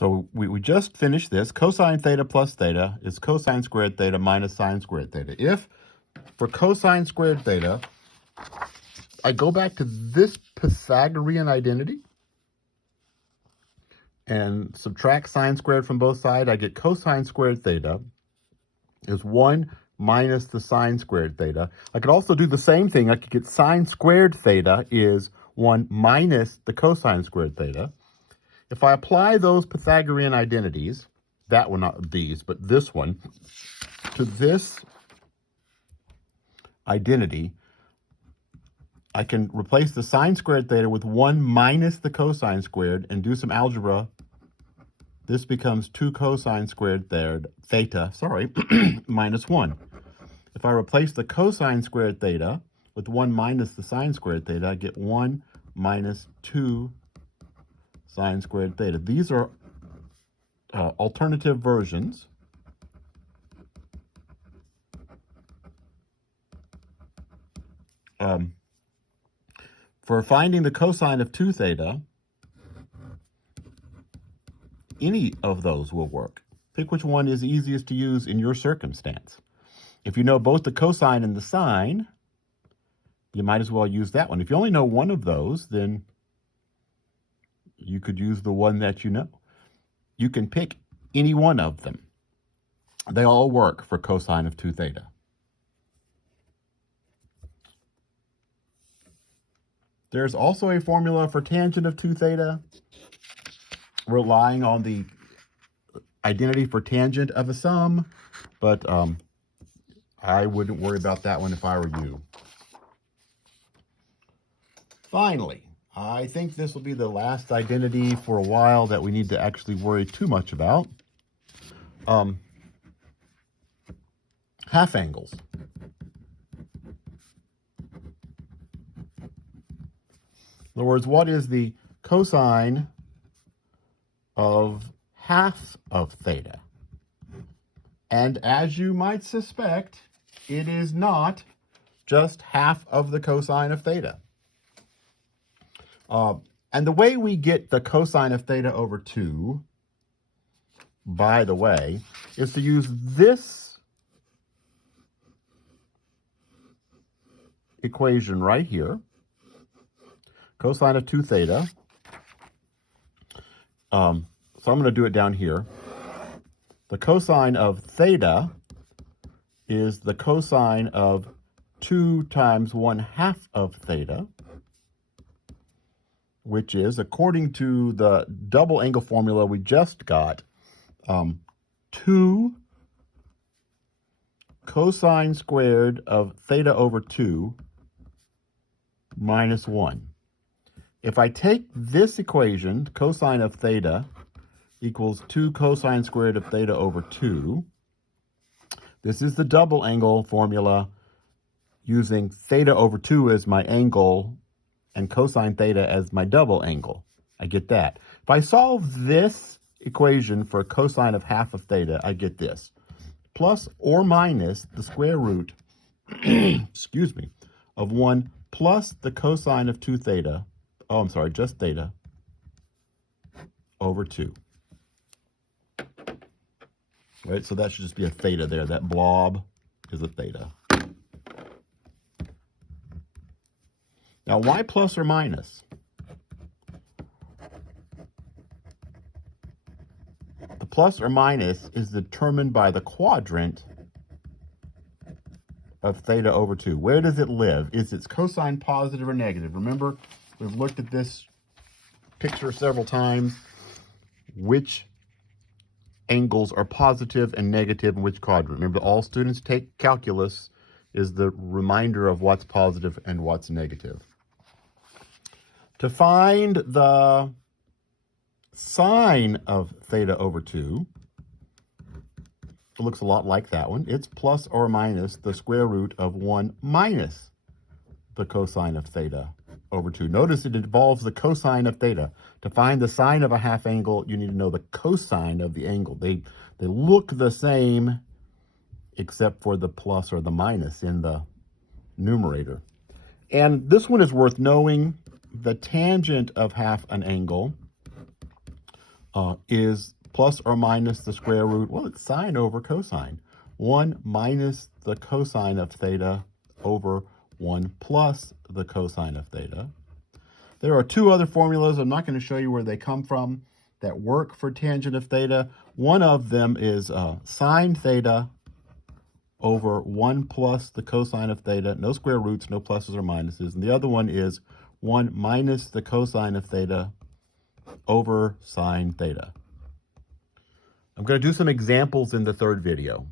So we just finished this. Cosine theta plus theta is cosine squared theta minus sine squared theta. If, for cosine squared theta, I go back to this Pythagorean identity and subtract sine squared from both sides, I get cosine squared theta is 1 minus the sine squared theta. I could also do the same thing. I could get sine squared theta is 1 minus the cosine squared theta. If I apply those Pythagorean identities, that one, not these, but this one, to this identity, I can replace the sine squared theta with 1 minus the cosine squared and do some algebra. This becomes 2 cosine squared theta, minus 1. If I replace the cosine squared theta with 1 minus the sine squared theta, I get 1 minus 2 sine squared theta. These are alternative versions. For finding the cosine of 2 theta, any of those will work. Pick which one is easiest to use in your circumstance. If you know both the cosine and the sine, you might as well use that one. If you only know one of those, then you could use the one that you know. You can pick any one of them. They all work for cosine of 2 theta. There's also a formula for tangent of 2 theta, relying on the identity for tangent of a sum, but I wouldn't worry about that one if I were you. Finally, I think this will be the last identity for a while that we need to actually worry too much about. Half angles. In other words, what is the cosine of half of theta? And as you might suspect, it is not just half of the cosine of theta. And the way we get the cosine of theta over 2, by the way, is to use this equation right here, cosine of 2 theta. So I'm going to do it down here. The cosine of theta is the cosine of 2 times 1/2 of theta, which is, according to the double angle formula we just got, 2 cosine squared of theta over 2 minus 1. If I take this equation, cosine of theta equals 2 cosine squared of theta over 2, this is the double angle formula using theta over 2 as my angle and cosine theta as my double angle. I get that. If I solve this equation for cosine of half of theta, I get this. Plus or minus the square root, excuse me, of 1 plus the cosine of 2 theta, just theta, over 2. Right, so that should just be a theta there. That blob is a theta. Now, why plus or minus? The plus or minus is determined by the quadrant of theta over 2. Where does it live? Is its cosine positive or negative? Remember, we've looked at this picture several times. Which angles are positive and negative in which quadrant? Remember, all students take calculus is the reminder of what's positive and what's negative. To find the sine of theta over 2, it looks a lot like that one. It's plus or minus the square root of 1 minus the cosine of theta over 2. Notice it involves the cosine of theta. To find the sine of a half angle, you need to know the cosine of the angle. They look the same except for the plus or the minus in the numerator. And this one is worth knowing. The tangent of half an angle is plus or minus the square root. Well, it's sine over cosine. 1 minus the cosine of theta over 1 plus the cosine of theta. There are two other formulas. I'm not going to show you where they come from that work for tangent of theta. One of them is sine theta over 1 plus the cosine of theta. No square roots, no pluses or minuses. And the other one is 1 minus the cosine of theta over sine theta. I'm going to do some examples in the third video.